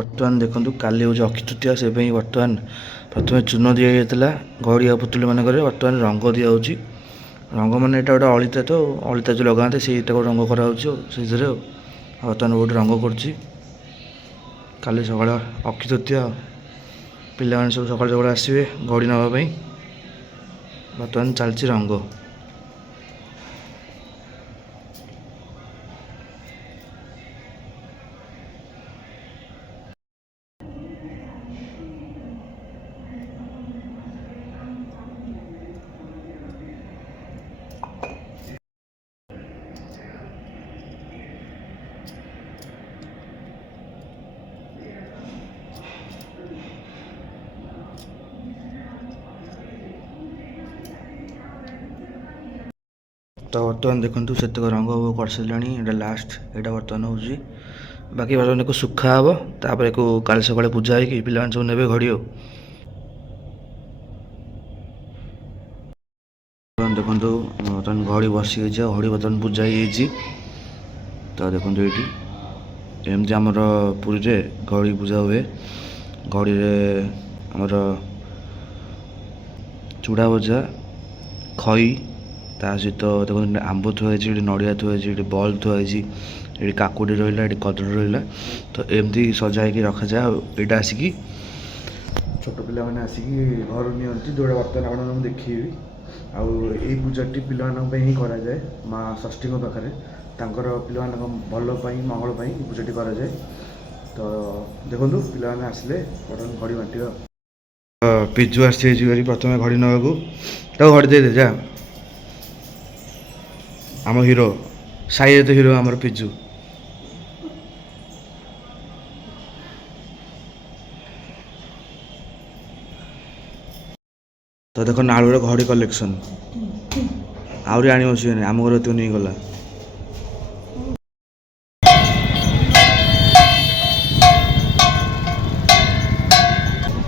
ବର୍ତ୍ତମାନ ଦେଖନ୍ତୁ କାଲି ହେଉଛି ଅକ୍ଷୟ ତୃତୀୟା, ସେପାଇଁ ବର୍ତ୍ତମାନ ପ୍ରଥମେ ଚୂନ ଦିଆଯାଇଥିଲା ଗହଡ଼ିଆ ପୁତୁଳି ମାନଙ୍କରେ। ବର୍ତ୍ତମାନ ରଙ୍ଗ ଦିଆହେଉଛି। ରଙ୍ଗ ମାନେ ଏଇଟା ଗୋଟେ ଅଳିତା, ତ ଅଳିତା ଯେଉଁ ଲଗାନ୍ତି ସେଇଟାକୁ ରଙ୍ଗ କରାହେଉଛି ସେଇଥିରେ। ବର୍ତ୍ତମାନ ଗୋଟେ ରଙ୍ଗ କରୁଛି। କାଲି ସକାଳେ ଅକ୍ଷୟ ତୃତୀୟା, ପିଲାମାନେ ସବୁ ସକାଳୁ ସକାଳୁ ଆସିବେ ଗହଡ଼ି ନେବା ପାଇଁ। ବର୍ତ୍ତମାନ ଚାଲିଛି ରଙ୍ଗ। ତ ବର୍ତ୍ତମାନ ଦେଖନ୍ତୁ ସେତକ ରଙ୍ଗ କରିସାରିଲାଣି। ଏଇଟା ଲାଷ୍ଟ, ଏଇଟା ବର୍ତ୍ତମାନ ହେଉଛି। ବାକି ବର୍ତ୍ତମାନ ଏକୁ ଶୁଖା ହେବ, ତାପରେ ଏକୁ କାଲି ସକାଳେ ପୂଜା ହେଇକି ପିଲାମାନେ ସବୁ ନେବେ ଘଡ଼ି। ଆଉ ଦେଖନ୍ତୁ ବର୍ତ୍ତମାନ ଘଡ଼ି ବସିଯାଇଛି, ଆଉ ଘଡ଼ି ବର୍ତ୍ତମାନ ପୂଜା ହେଇଯାଇଛି। ତ ଦେଖନ୍ତୁ ଏଇଠି ଏମିତି ଆମର ପୁରୀରେ ଘଡ଼ି ପୂଜା ହୁଏ। ଘଡ଼ିରେ ଆମର ଚୁଡ଼ା ଭଜା, ଖଇ, ତା ସହିତ ଦେଖନ୍ତୁ ଆମ୍ବ ଥୁଆ ହେଇଛି, ଏଠି ନଡ଼ିଆ ଥୁଆ ହେଇଛି, ଏଠି ବଲ୍ ଥୁଆ ହେଇଛି, ଏଠି କାକୁଡ଼ି ରହିଲା, ଏଠି କଦଳୀ ରହିଲା। ତ ଏମିତି ସଜା ହେଇକି ରଖାଯାଏ। ଆଉ ଏଇଟା ଆସିକି ଛୋଟ ପିଲାମାନେ ଆସିକି ଘରୁ ନିଅନ୍ତି, ଯେଉଁଟା ବର୍ତ୍ତମାନ ଆପଣଙ୍କୁ ମୁଁ ଦେଖେଇବି। ଆଉ ଏଇ ପୂଜାଟି ପିଲାମାନଙ୍କ ପାଇଁ ହିଁ କରାଯାଏ। ମା ଷଷ୍ଠୀଙ୍କ ପାଖରେ ତାଙ୍କର ପିଲାମାନଙ୍କ ଭଲ ପାଇଁ, ମଙ୍ଗଳ ପାଇଁ ଏ ପୂଜାଟି କରାଯାଏ। ତ ଦେଖନ୍ତୁ ପିଲାମାନେ ଆସିଲେ ବର୍ତ୍ତମାନ ଘଡ଼ି ବାଣ୍ଟିବା। ପିଜୁ ଆସିଯାଇଛି ପ୍ରଥମେ ଘଡ଼ି ନେବାକୁ। ତାକୁ ଘଡ଼ି ଦେଇଦେ ଯା। ଆମ ହିରୋ, ସାଇରେ ତ ହିରୋ ଆମର ପିଜୁ। ତ ଦେଖ ନାଳୁର ଘଡ଼ି କଲେକ୍ସନ୍ ଆହୁରି ଆଣି ବସିବେନି, ଆମ ଘର ଏତିକି ନେଇଗଲା।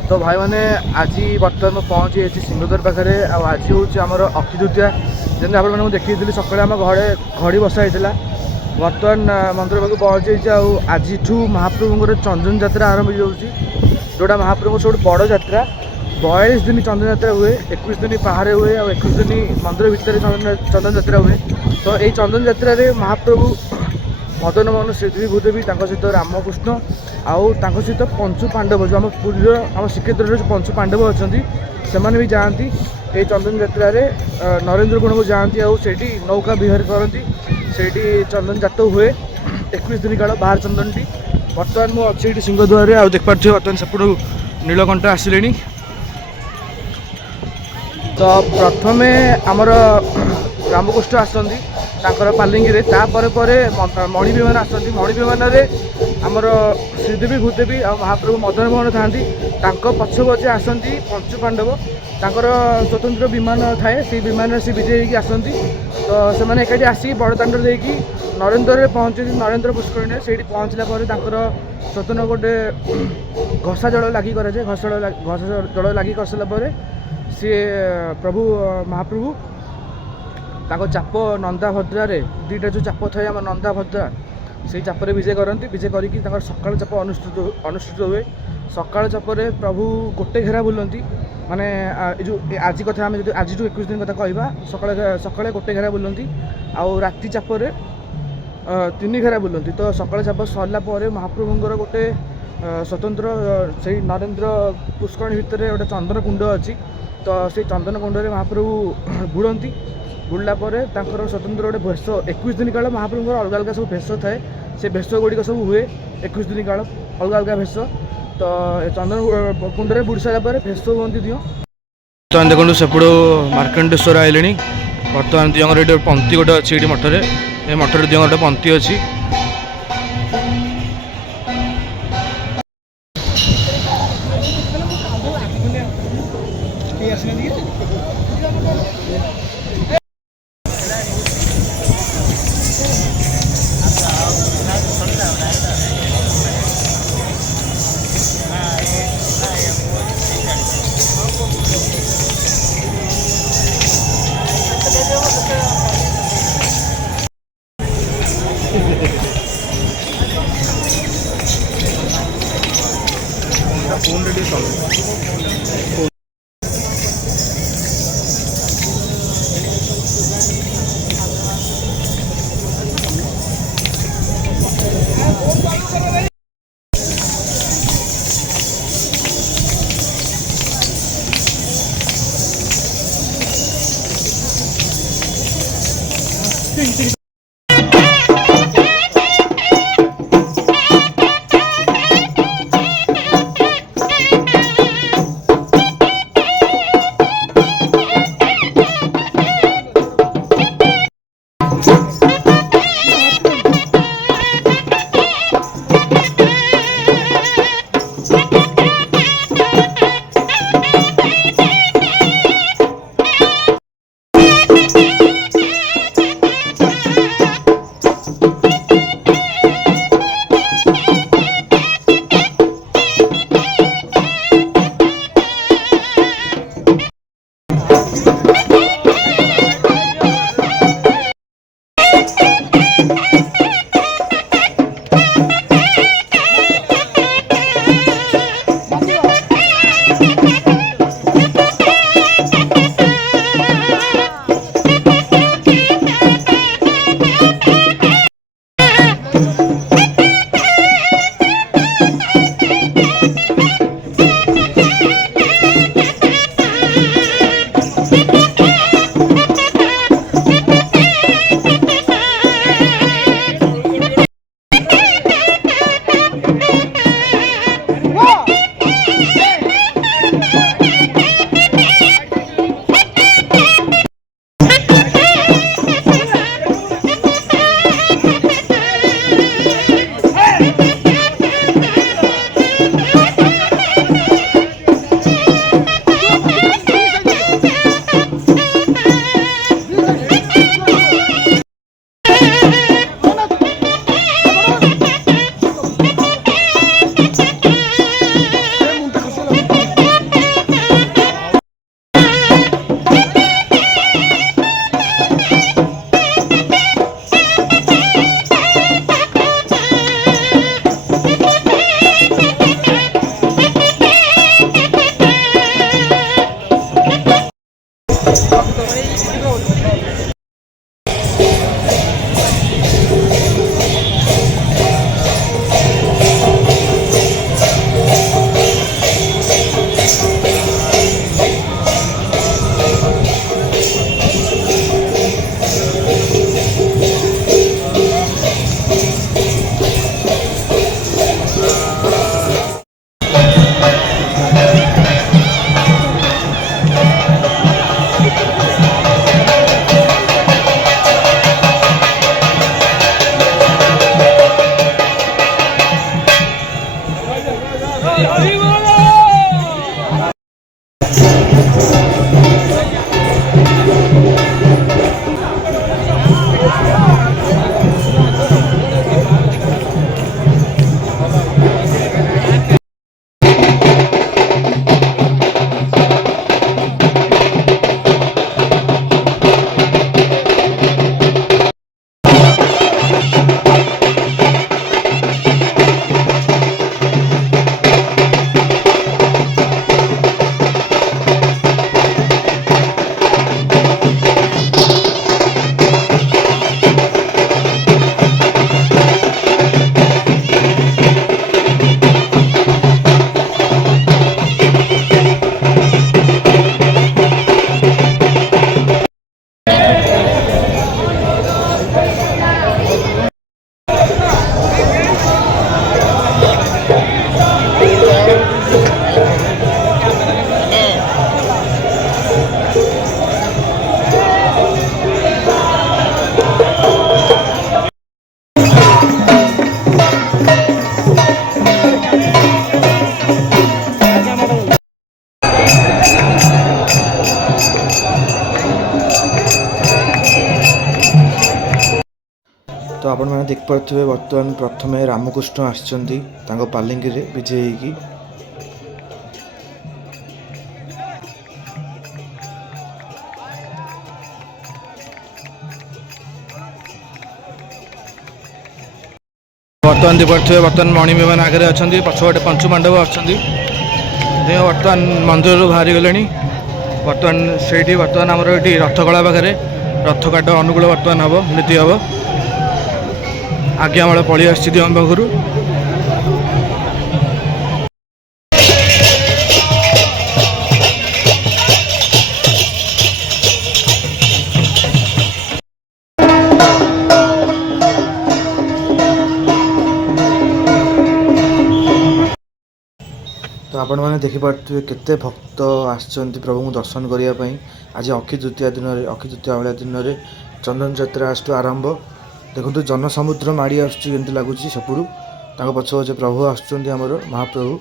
ତ ଭାଇମାନେ ଆଜି ବର୍ତ୍ତମାନ ମୁଁ ପହଞ୍ଚି ଯାଇଛି ସିଂହଦ୍ୱାର ପାଖରେ। ଆଉ ଆଜି ହେଉଛି ଆମର ଅକ୍ଷୟ ତୃତୀୟା। ଯେମିତି ଆପଣମାନଙ୍କୁ ଦେଖେଇଥିଲି ସକାଳେ ଆମ ଘରେ ଘଡ଼ି ବସା ହେଇଥିଲା। ବର୍ତ୍ତମାନ ମନ୍ଦିର ପାଖକୁ ପହଞ୍ଚି ଯାଇଛି। ଆଉ ଆଜିଠୁ ମହାପ୍ରଭୁଙ୍କର ଚନ୍ଦନ ଯାତ୍ରା ଆରମ୍ଭ ହେଇଯାଉଛି, ଯେଉଁଟା ମହାପ୍ରଭୁଙ୍କ ସବୁଠୁ ବଡ଼ ଯାତ୍ରା। 42 ଦିନ ଚନ୍ଦନ ଯାତ୍ରା ହୁଏ, 21 ଦିନ ବାହାରେ ହୁଏ, ଆଉ 21 ଦିନ ମନ୍ଦିର ଭିତରେ ଚନ୍ଦନ ଯାତ୍ରା ହୁଏ। ତ ଏଇ ଚନ୍ଦନ ଯାତ୍ରାରେ ମହାପ୍ରଭୁ ମଦନ ମୋହନ ଶ୍ରୀଦେବୀ ଭୂଦେବୀ, ତାଙ୍କ ସହିତ ରାମକୃଷ୍ଣ, ଆଉ ତାଙ୍କ ସହିତ ପଞ୍ଚୁ ପାଣ୍ଡବ, ଯେଉଁ ଆମ ପୁରୀର ଆମ ଶ୍ରୀକ୍ଷେତ୍ରରେ ଯେଉଁ ପଞ୍ଚୁ ପାଣ୍ଡବ ଅଛନ୍ତି, ସେମାନେ ବି ଯାଆନ୍ତି ଏଇ ଚନ୍ଦନ ଯାତ୍ରାରେ। ନରେନ୍ଦ୍ର ଗୁଣକୁ ଯାଆନ୍ତି, ଆଉ ସେଇଠି ନୌକା ବିହାର କରନ୍ତି। ସେଇଠି ଚନ୍ଦନ ଯାତ ହୁଏ 21 ଦିନ କାଳ ବାହାର ଚନ୍ଦନଟି। ବର୍ତ୍ତମାନ ମୁଁ ଅଛି ଏଇଠି ସିଂହଦ୍ୱାରରେ। ଆଉ ଦେଖିପାରୁଥିବେ ବର୍ତ୍ତମାନ ସେପଟୁ ନୀଳକଣ୍ଠ ଆସିଲେଣି। ତ ପ୍ରଥମେ ଆମର ରାମକୃଷ୍ଣ ଆସନ୍ତି ତାଙ୍କର ପାଲିଙ୍ଗିରେ, ତାପରେ ପରେ ମଣି ବିମାନ ଆସନ୍ତି। ମଣି ବିମାନରେ ଆମର ଶ୍ରୀଦେବୀ ଭୂଦେବୀ ଆଉ ମହାପ୍ରଭୁ ମଦନ ମୋହନ ଥାଆନ୍ତି। ତାଙ୍କ ପଛ ପଛେ ଆସନ୍ତି ପଞ୍ଚୁ ପାଣ୍ଡବ, ତାଙ୍କର ସ୍ୱତନ୍ତ୍ର ବିମାନ ଥାଏ, ସେଇ ବିମାନରେ ସେ ବିଜେ ହେଇକି ଆସନ୍ତି। ତ ସେମାନେ ଏକାଠି ଆସିକି ବଡ଼ଦାଣ୍ଡ ଦେଇକି ନରେନ୍ଦ୍ରରେ ପହଞ୍ଚନ୍ତି, ନରେନ୍ଦ୍ର ପୁଷ୍କରିଣୀରେ। ସେଇଠି ପହଞ୍ଚିଲା ପରେ ତାଙ୍କର ସ୍ୱତନ୍ତ୍ର ଗୋଟେ ଘଷା ଜଳ ଲାଗି କରାଯାଏ। ଘଷା ଜଳ ଲାଗି କରିସାରିଲା ପରେ ସିଏ ପ୍ରଭୁ ମହାପ୍ରଭୁ ତାଙ୍କ ଚାପ ନନ୍ଦାଭଦ୍ରାରେ, ଦୁଇଟା ଯେଉଁ ଚାପ ଥାଏ ଆମ ନନ୍ଦାଭଦ୍ରା, ସେଇ ଚାପରେ ବିଜେ କରନ୍ତି। ବିଜେ କରିକି ତାଙ୍କର ସକାଳ ଚାପ ଅନୁଷ୍ଠିତ ହୁଏ। ସକାଳ ଚାପରେ ପ୍ରଭୁ ଗୋଟେ ଘେରା ବୁଲନ୍ତି। ମାନେ ଏ ଯେଉଁ ଆଜି କଥା ଆମେ ଯଦି ଆଜିଠୁ 21 ଦିନ କଥା କହିବା, ସକାଳେ ଗୋଟେ ଘେରା ବୁଲନ୍ତି, ଆଉ ରାତି ଚାପରେ 3 ଘେରା ବୁଲନ୍ତି। ତ ସକାଳ ଚାପ ସରିଲା ପରେ ମହାପ୍ରଭୁଙ୍କର ଗୋଟେ ସ୍ୱତନ୍ତ୍ର ସେଇ ନରେନ୍ଦ୍ର ପୁଷ୍କରିଣୀ ଭିତରେ ଗୋଟେ ଚନ୍ଦନ କୁଣ୍ଡ ଅଛି। ତ ସେଇ ଚନ୍ଦନ କୁଣ୍ଡରେ ମହାପ୍ରଭୁ ବୁଡ଼ନ୍ତି। ବୁଡ଼ିଲା ପରେ ତାଙ୍କର ସ୍ୱତନ୍ତ୍ର ଗୋଟେ ବେଶ 21 ଦିନ କାଳ ମହାପ୍ରଭୁଙ୍କର ଅଲଗା ଅଲଗା ସବୁ ବେଶ ଥାଏ। ସେ ବେଶ ଗୁଡ଼ିକ ସବୁ ହୁଏ 21 ଦିନ କାଳ ଅଲଗା ଅଲଗା ବେଶ। ତ ଚନ୍ଦନ କୁଣ୍ଡରେ ବୁଡ଼ି ସାରିଲା ପରେ ଭେଷ ହୁଅନ୍ତି ଦିଅଁ। ବର୍ତ୍ତମାନ ଦେଖନ୍ତୁ ସେପଟୁ ମାର୍କଣ୍ଡେଶ୍ୱର ଆଇଲେଣି। ବର୍ତ୍ତମାନ ଦିଅଁଙ୍କର ଏଠି ପନ୍ତି ଗୋଟେ ଅଛି, ଏଠି ମଠରେ, ଏ ମଠରେ ଦିଅଁଙ୍କର ଗୋଟେ ପନ୍ତି ଅଛି। ଫୋନ୍ରେ ଟିକେ ଚଳୁ। तो आपण मैंने देखिपे बर्तमान प्रथम रामकृष्ण आसचंदी पालिंगी रे विजय होगी बर्तमान देखिपे बर्तमान मणिमेमन आगे अच्छा पछपटे पंचुपांडव अच्छा देह बर्तमान मंदिर बाहरी गले बर्तमान से बर्तमान आमर ये रथगला पाखे रथ काट अनुकूल बर्तमान हम नीति हम आज्ञामाल पलि आम पाखु तो आपण मैंने देखिपे केते भक्त आसचंती प्रभु को दर्शन करने आज अक्षय तृतीया दिन अक्षय तृतीया वाला दिन में चंदन यात्रा आज आरंभ देखो जनसमुद्र माड़ी आसमती लगुच सेपड़ू पछ पछे प्रभु आमर महाप्रभु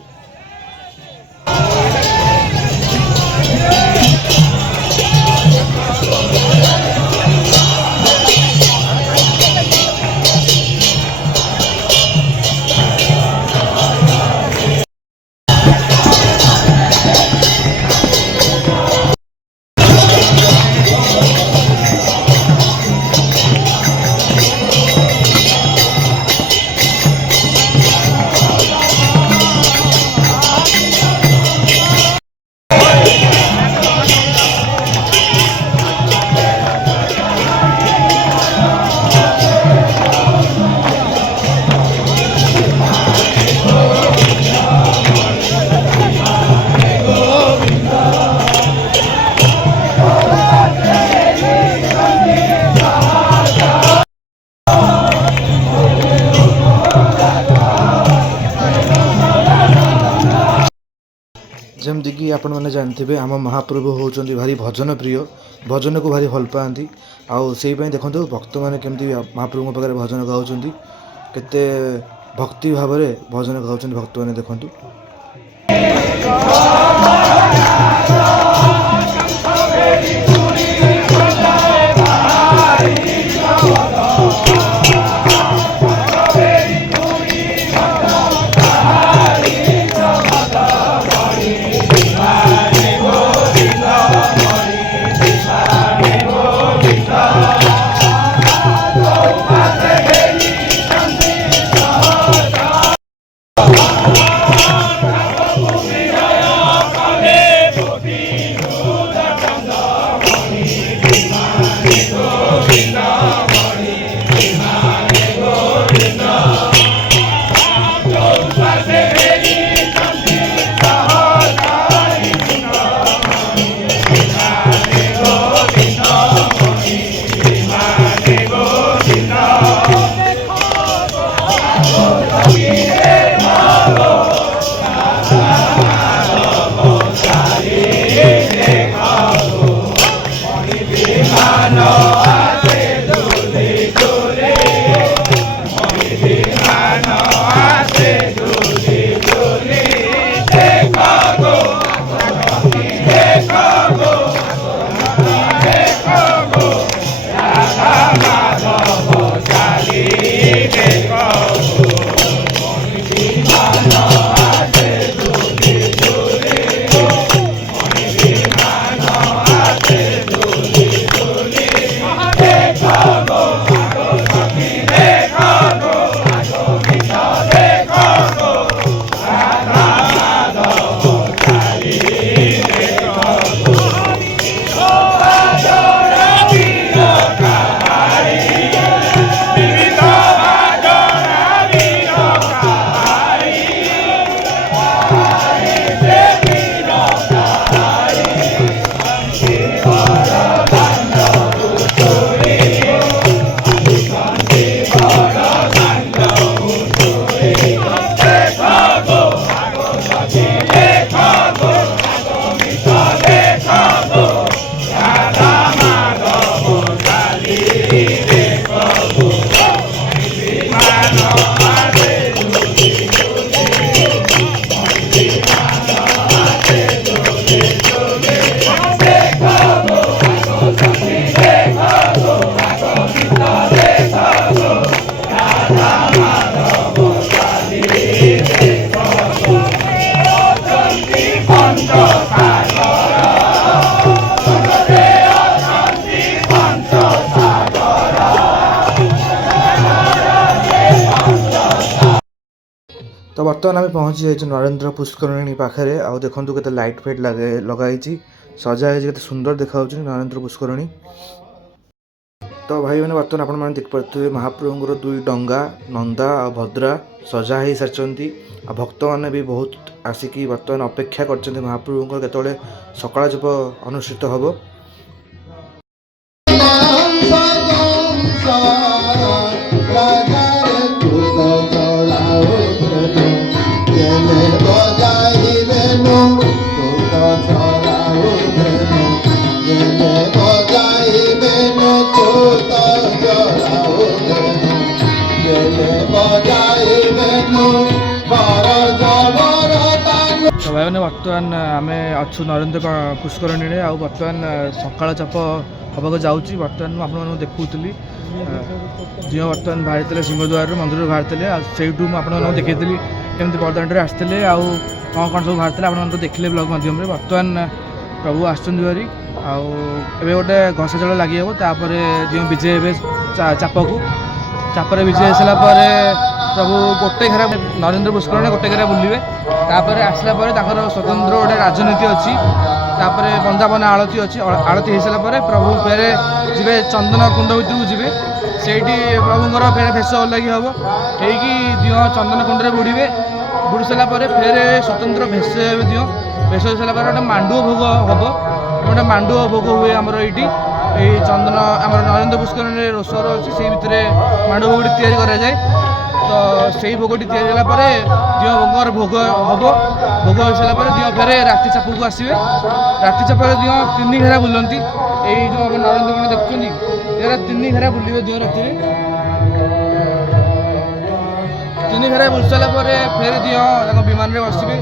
जमती कि आपण मैंने जानते आम महाप्रभु होती भारी भजन प्रिय भजन को भारी भल पाती आउ से देखो भक्त मैंने केमती महाप्रभु पाखे भजन गाँव केते भक्ति भाव में भजन गाँव भक्त मैंने देखूँ ବର୍ତ୍ତମାନ ଆମେ ପହଞ୍ଚି ଯାଇଛୁ ନରେନ୍ଦ୍ର ପୁଷ୍କରିଣୀ ପାଖରେ। ଆଉ ଦେଖନ୍ତୁ କେତେ ଲାଇଟ୍ ଫାଇଟ୍ ଲଗା ହେଇଛି, ସଜା ହେଇଛି, କେତେ ସୁନ୍ଦର ଦେଖାଯାଉଛି ନରେନ୍ଦ୍ର ପୁଷ୍କରିଣୀ। ତ ଭାଇମାନେ ବର୍ତ୍ତମାନ ଆପଣମାନେ ଦେଖିପାରୁଥିବେ ମହାପ୍ରଭୁଙ୍କର ଦୁଇ ଡଙ୍ଗା ନନ୍ଦା ଆଉ ଭଦ୍ରା ସଜା ହେଇସାରିଛନ୍ତି। ଆଉ ଭକ୍ତମାନେ ବି ବହୁତ ଆସିକି ବର୍ତ୍ତମାନ ଅପେକ୍ଷା କରିଛନ୍ତି ମହାପ୍ରଭୁଙ୍କର କେତେବେଳେ ସକାଳ ଜପ ଅନୁଷ୍ଠିତ ହେବ। ତ ଭାଇମାନେ ବର୍ତ୍ତମାନ ଆମେ ଅଛୁ ନରେନ୍ଦ୍ର ପୁଷ୍କରିଣୀରେ। ଆଉ ବର୍ତ୍ତମାନ ସକାଳ ଚାପ ହେବାକୁ ଯାଉଛି। ବର୍ତ୍ତମାନ ମୁଁ ଆପଣମାନଙ୍କୁ ଦେଖାଉଥିଲି ଝିଅ ବର୍ତ୍ତମାନ ବାହାରିଥିଲେ ସିଂହଦ୍ୱାରରୁ, ମନ୍ଦିରରୁ ବାହାରିଥିଲେ। ଆଉ ସେଇଠୁ ମୁଁ ଆପଣମାନଙ୍କୁ ଦେଖାଇଥିଲି କେମିତି ବଡ଼ଦାଣ୍ଡରେ ଆସିଥିଲେ ଆଉ କ'ଣ କ'ଣ ସବୁ ବାହାରିଥିଲେ, ଆପଣମାନେ ତ ଦେଖିଲେ ବ୍ଲଗ୍ ମାଧ୍ୟମରେ। ବର୍ତ୍ତମାନ ପ୍ରଭୁ ଆସୁଛନ୍ତି ଭାରି, ଆଉ ଏବେ ଗୋଟେ ଘଷା ଜଳ ଲାଗି ହେବ, ତାପରେ ଝିଅ ବିଜେ ହେବେ ଚାପରେ ବିଜେ ହେଇସାରିଲା ପରେ ପ୍ରଭୁ ଗୋଟେ ଘେରା ନରେନ୍ଦ୍ର ପୁଷ୍କରିଣୀ ଗୋଟେ ଘେରା ବୁଲିବେ। ତାପରେ ଆସିଲା ପରେ ତାଙ୍କର ସ୍ୱତନ୍ତ୍ର ଗୋଟେ ରାଜନୀତି ଅଛି, ତାପରେ ବନ୍ଦାପନା ଆଳତି ଅଛି। ଆଳତି ହେଇସାରିଲା ପରେ ପ୍ରଭୁ ଫେରେ ଯିବେ ଚନ୍ଦନ କୁଣ୍ଡ ଭିତରକୁ ଯିବେ। ସେଇଠି ପ୍ରଭୁଙ୍କର ଫେରେ ଭେଷ ଓହ୍ଲାଗି ହେବ, ହେଇକି ଦିଅ ଚନ୍ଦନ କୁଣ୍ଡରେ ବୁଡ଼ିବେ। ବୁଡ଼ି ସାରିଲା ପରେ ଫେରେ ସ୍ୱତନ୍ତ୍ର ଭେଷ ହେବେ ଦିଅ। ଭେଷ ହେଇସାରିଲା ପରେ ଗୋଟେ ମାଣ୍ଡୁଅ ଭୋଗ ହେବ। ଗୋଟେ ମାଣ୍ଡୁଅ ଭୋଗ ହୁଏ ଆମର ଏଇଠି, ଏଇ ଚନ୍ଦନ ଆମର ନରେନ୍ଦ୍ର ପୁଷ୍କରିଣୀରେ ରୋଷଘର ଅଛି, ସେଇ ଭିତରେ ମାଣ୍ଡୁଅ ଭୋଗଟି ତିଆରି କରାଯାଏ। ତ ସେଇ ଭୋଗଟି ତିଆରି ହେଲା ପରେ ଦିଅ ଭୋଗର ଭୋଗ ହେବ। ଭୋଗ ହୋଇସାରିଲା ପରେ ଦିଅ ଫେରେ ରାତି ଚାପକୁ ଆସିବେ। ରାତି ଚାପରେ ଦିଅ 3 ଘେରା ବୁଲନ୍ତି। ଏଇ ଯେଉଁ ଆମେ ନରେନ୍ଦ୍ର କୁଣ୍ଡ ଦେଖୁଛନ୍ତି, ଏରା 3 ଘେରା ବୁଲିବେ ଦିଅ ରାତିରେ। 3 ଘେରା ବୁଲି ସାରିଲା ପରେ ଫେରେ ଦିଅ ତାଙ୍କ ବିମାନରେ ବସିବେ,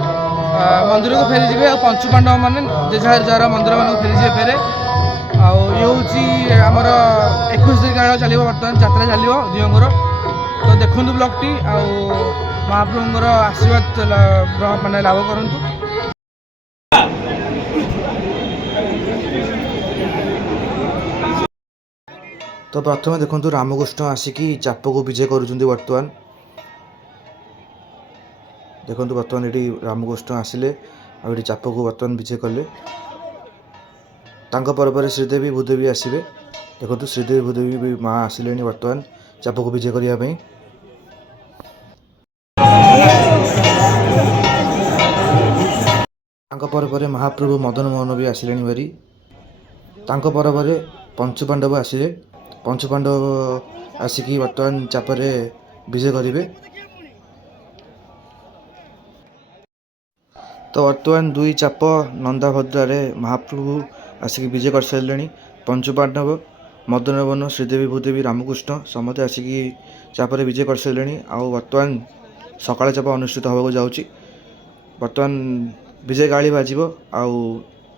ମନ୍ଦିରକୁ ଫେରିଯିବେ। ଆଉ ପଞ୍ଚୁପାଣ୍ଡବ ମାନେ ଯାହାର ମନ୍ଦିରମାନଙ୍କୁ ଫେରିଯିବେ ଫେରେ। ଆଉ ଇଏ ହେଉଛି ଆମର 21 ଦିନ କାଳ ଚାଲିବ, ବର୍ତ୍ତମାନ ଯାତ୍ରା ଚାଲିବ ଦିଅଙ୍କର। ତ ଦେଖନ୍ତୁ ବ୍ଲଗ୍ଟି, ଆଉ ମହାପ୍ରଭୁଙ୍କର ଆଶୀର୍ବାଦ ମାନେ ଲାଭ କରନ୍ତୁ। ତ ପ୍ରଥମେ ଦେଖନ୍ତୁ ରାମକୃଷ୍ଣ ଆସିକି ଚାପକୁ ବିଜେ କରୁଛନ୍ତି। ବର୍ତ୍ତମାନ ଏଠି ରାମକୃଷ୍ଣ ଆସିଲେ, ଆଉ ଏଠି ଚାପକୁ ବର୍ତ୍ତମାନ ବିଜେ କଲେ। ତାଙ୍କ ପରେ ଶ୍ରୀଦେବୀ ଭୂଦେବୀ ଆସିବେ। ଦେଖନ୍ତୁ ଶ୍ରୀଦେବୀ ଭୂଦେବୀ ବି ମା ଆସିଲେଣି ବର୍ତ୍ତମାନ ଚାପକୁ ବିଜେ କରିବା ପାଇଁ। ତାଙ୍କ ପରେ ମହାପ୍ରଭୁ ମଦନ ମୋହନ ବି ଆସିଲେଣି ଭାରି। ତାଙ୍କ ପରେ ପଞ୍ଚୁପାଣ୍ଡବ ଆସିଲେ। ପଞ୍ଚୁପାଣ୍ଡବ ଆସିକି ବର୍ତ୍ତମାନ ଚାପରେ ବିଜେ କରିବେ। ତ ବର୍ତ୍ତମାନ 2 ଚାପ ନନ୍ଦାଭଦ୍ରାରେ ମହାପ୍ରଭୁ ଆସିକି ବିଜେ କରିସାରିଲେଣି। ପଞ୍ଚୁପାଣ୍ଡବ, ମଦନମୋହନ, ଶ୍ରୀଦେବୀ ଭୂଦେବୀ, ରାମକୃଷ୍ଣ ସମସ୍ତେ ଆସିକି ଚାପରେ ବିଜେ କରିସାରିଲେଣି। ଆଉ ବର୍ତ୍ତମାନ ସକାଳ ଚାପ ଅନୁଷ୍ଠିତ ହେବାକୁ ଯାଉଛି। ବର୍ତ୍ତମାନ ବିଜେ ଗାଳି ବାଜିବ, ଆଉ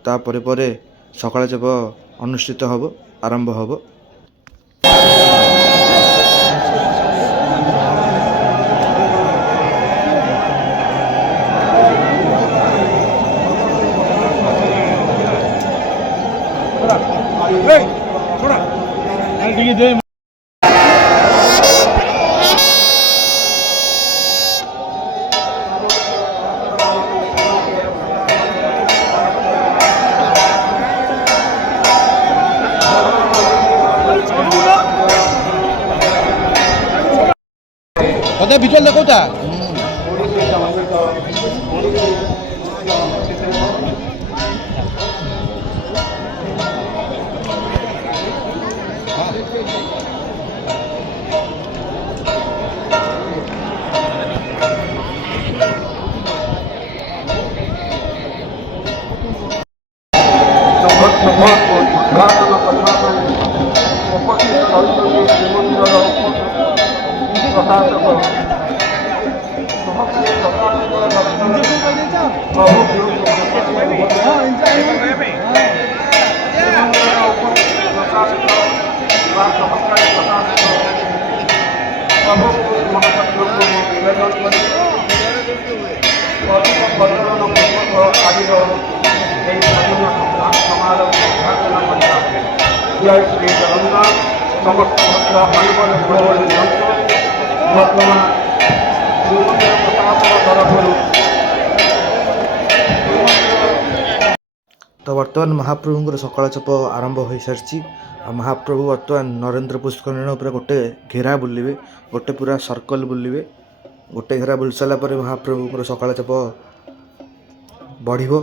ତାପରେ ସକାଳ ଚାପ ଅନୁଷ୍ଠିତ ହେବ, ଆରମ୍ଭ ହେବ। ভিজুয়াল দেখো তা ବର୍ତ୍ତମାନ ଜଗନ୍ନାଥଙ୍କ ତରଫରୁ। ତ ବର୍ତ୍ତମାନ ମହାପ୍ରଭୁଙ୍କର ସକାଳ ଚାପ ଆରମ୍ଭ ହୋଇସାରିଛି। ଆଉ ମହାପ୍ରଭୁ ବର୍ତ୍ତମାନ ନରେନ୍ଦ୍ର ପୁଷ୍କରିଣୀ ଉପରେ ଗୋଟେ ଘେରା ବୁଲିବେ, ଗୋଟେ ପୁରା ସର୍କଲ ବୁଲିବେ। ଗୋଟେ ଘେରା ବୁଲି ସାରିଲା ପରେ ମହାପ୍ରଭୁଙ୍କର ସକାଳ ଚାପ ବଢ଼ିବ।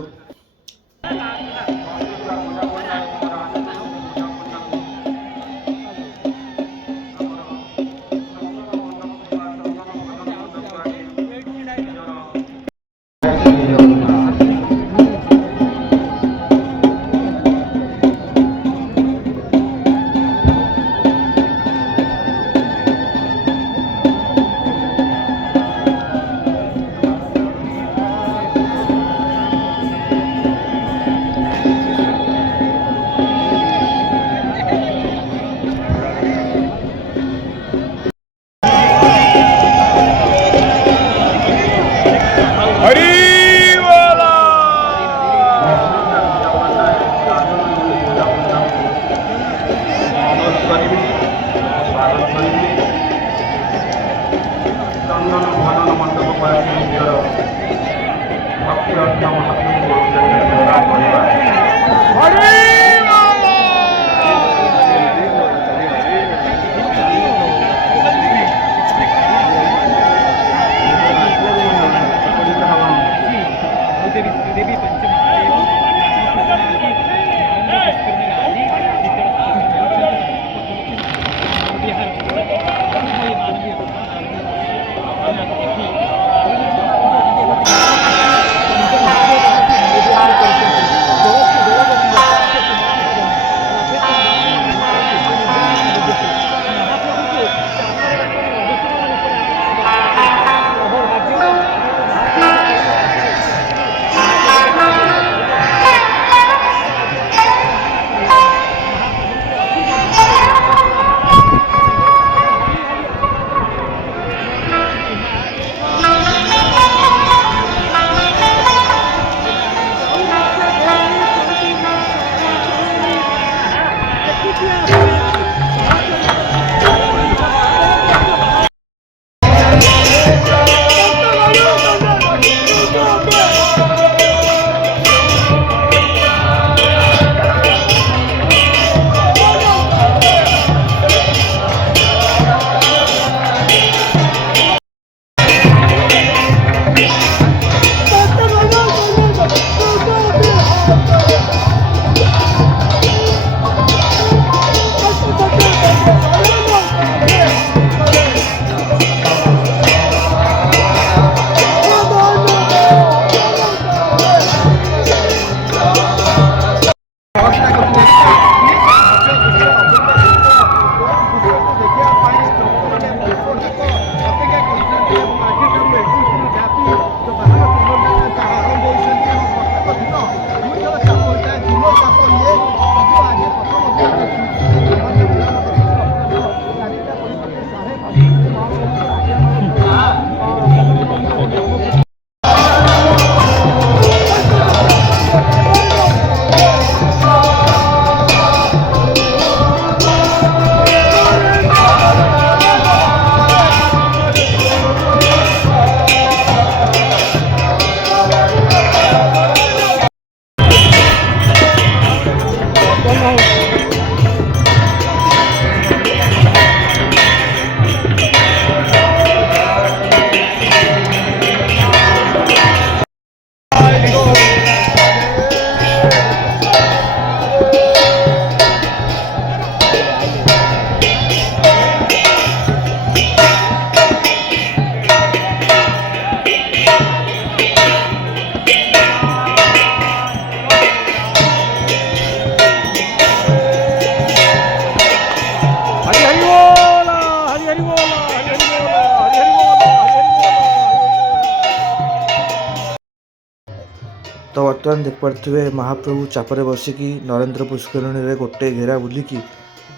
ତ ବର୍ତ୍ତମାନ ଦେଖିପାରୁଥିବେ ମହାପ୍ରଭୁ ଚାପରେ ବସିକି ନରେନ୍ଦ୍ର ପୁଷ୍କରିଣୀରେ ଗୋଟେ ଘେରା ବୁଲିକି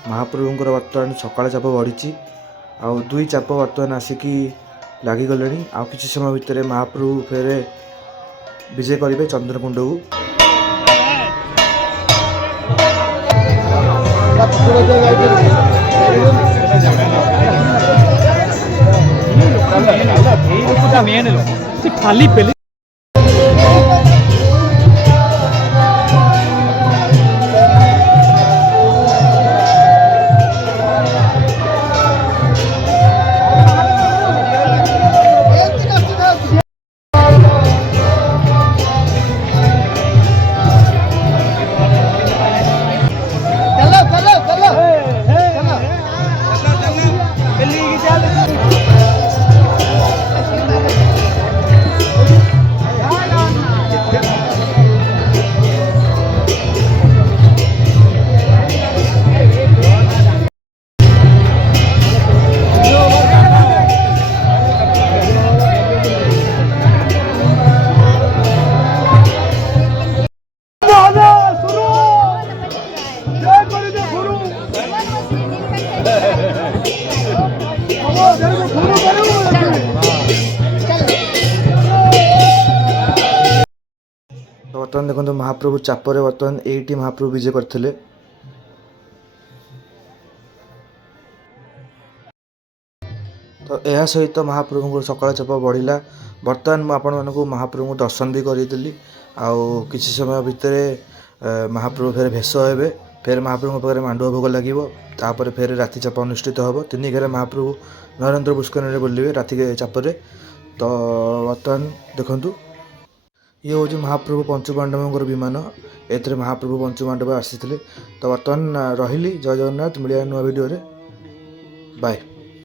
ମହାପ୍ରଭୁଙ୍କର ବର୍ତ୍ତମାନ ସକାଳ ଚାପ ବଢ଼ିଛି। ଆଉ ଦୁଇ ଚାପ ବର୍ତ୍ତମାନ ଆସିକି ଲାଗିଗଲେଣି। ଆଉ କିଛି ସମୟ ଭିତରେ ମହାପ୍ରଭୁ ଫେରେ ବିଜେ କରିବେ ଚନ୍ଦ୍ରକୁଣ୍ଡକୁ। ଖାଲି ପେଲି ତ ବର୍ତ୍ତମାନ ଦେଖନ୍ତୁ ମହାପ୍ରଭୁ ଚାପରେ ବର୍ତ୍ତମାନ ଏଇଠି ମହାପ୍ରଭୁ ବିଜେ କରିଥିଲେ। ତ ଏହା ସହିତ ମହାପ୍ରଭୁଙ୍କ ସକାଳ ଚାପ ବଢ଼ିଲା। ବର୍ତ୍ତମାନ ମୁଁ ଆପଣମାନଙ୍କୁ ମହାପ୍ରଭୁଙ୍କୁ ଦର୍ଶନ ବି କରେଇଦେଲି। ଆଉ କିଛି ସମୟ ଭିତରେ ମହାପ୍ରଭୁ ଫେରେ ଭେଷ ହେବେ। ଫେରେ ମହାପ୍ରଭୁଙ୍କ ପାଖରେ ମାଣ୍ଡୁଆ ଭୋଗ ଲାଗିବ। ତାପରେ ଫେରେ ରାତି ଚାପ ଅନୁଷ୍ଠିତ ହେବ। ତିନି ଘେରା ମହାପ୍ରଭୁ ନରେନ୍ଦ୍ର ପୁଷ୍କରିଣୀରେ ବୁଲିବେ ରାତି ଚାପରେ। ତ ବର୍ତ୍ତମାନ ଦେଖନ୍ତୁ ଇଏ ହେଉଛି ମହାପ୍ରଭୁ ପଞ୍ଚୁପାଣ୍ଡବଙ୍କର ବିମାନ। ଏଥିରେ ମହାପ୍ରଭୁ ପଞ୍ଚୁପାଣ୍ଡବ ଆସିଥିଲେ। ତ ବର୍ତ୍ତମାନ ରହିଲି। ଜୟ ଜଗନ୍ନାଥ। ମିଳିବା ନୂଆ ଭିଡ଼ିଓରେ। ବାଏ।